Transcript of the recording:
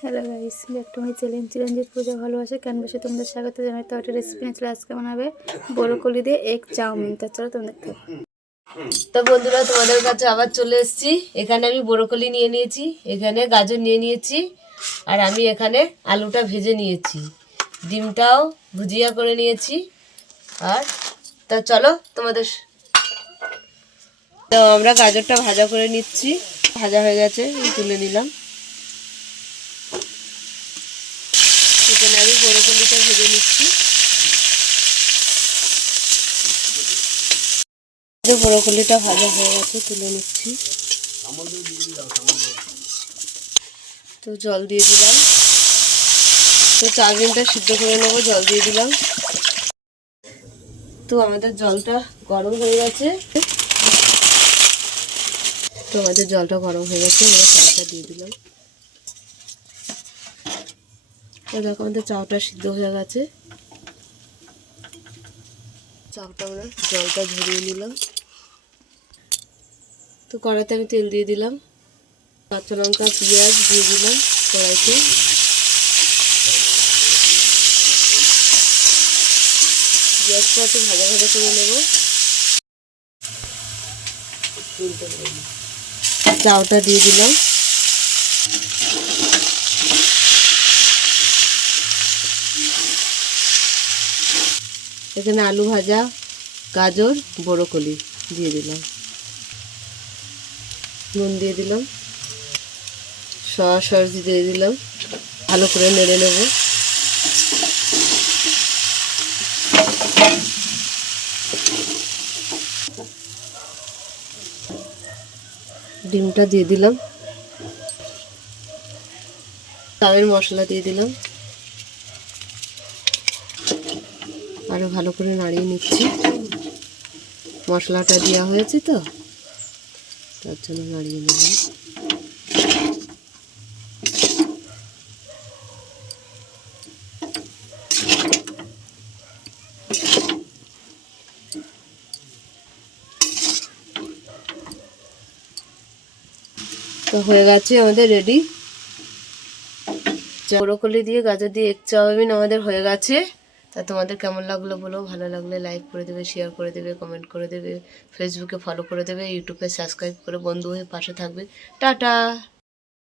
Hello guys, back to my channel Chiranjit পূজা ভালোবাসে ক্যানভাসে তোমাদের স্বাগত জানাই। তো একটা রেসিপি নিয়ে আজকে বানাবে বরকলি দিয়ে এগ চাউমিন। তা চলো তোমরা দেখতে। তো বন্ধুরা, তোমাদের কাছে আবার চলে এসেছি। এখানে আমি বরকলি নিয়ে নিয়েছি, এখানে গাজর নিয়ে নিয়েছি, আর আমি এখানে আলুটা ভেজে নিয়েছি, ডিমটাও ভুজিয়া করে নিয়েছি। আর তা চলো তোমাদের, তো আমরা গাজরটা ভাজা করে নিচ্ছি। ভাজা হয়ে গেছে, তুলে নিলাম। এখানে আমি বরকলিটা ভেজে নিচ্ছি। বরকলিটা ভাজা হয়ে গেছে, তুলে নিচ্ছি। তো জল দিয়ে দিলাম। তো চাউমিনটা সিদ্ধ করে নেবো, জল দিয়ে দিলাম। তো আমাদের জলটা গরম হয়ে গেছে। তো আমাদের জলটা গরম হয়ে গেছে, আমরা চালটা দিয়ে দিলাম। তো দেখো আমাদের চাউটা সিদ্ধ হয়ে গেছে। চাউটা আমরা জলটা ঝরিয়ে নিলাম। তো কড়াইতে আমি তেল দিয়ে দিলাম, কাঁচা লঙ্কা পেঁয়াজ দিয়ে দিলাম কড়াইতে। পেঁয়াজটা একটু ভাজা ভাজা করে নেব। চাউটা দিয়ে দিলাম। এখানে আলু ভাজা, গাজর, বরকলি দিয়ে দিলাম। নুন দিয়ে দিলাম, সস দিয়ে দিলাম। ভালো করে নেড়ে নেব। ডিমটা দিয়ে দিলাম, চাউমিন মশলা দিয়ে দিলাম। আরো ভালো করে নাড়িয়ে নিচ্ছি। মশলাটা দেওয়া হয়েছে তো, তার জন্য নাড়িয়ে নিলাম। তো হয়ে গেছে আমাদের রেডি। বরকলি দিয়ে গাজর দিয়ে এগ চাউমিন আমাদের হয়ে গেছে। তা তোমাদের কেমন লাগলো বলো, ভালো লাগলে লাইক করে দেবে, শেয়ার করে দেবে, কমেন্ট করে দেবে, ফেসবুকে ফলো করে দেবে, ইউটিউবে সাবস্ক্রাইব করে বন্ধু হয়ে পাশে থাকবে। টাটা।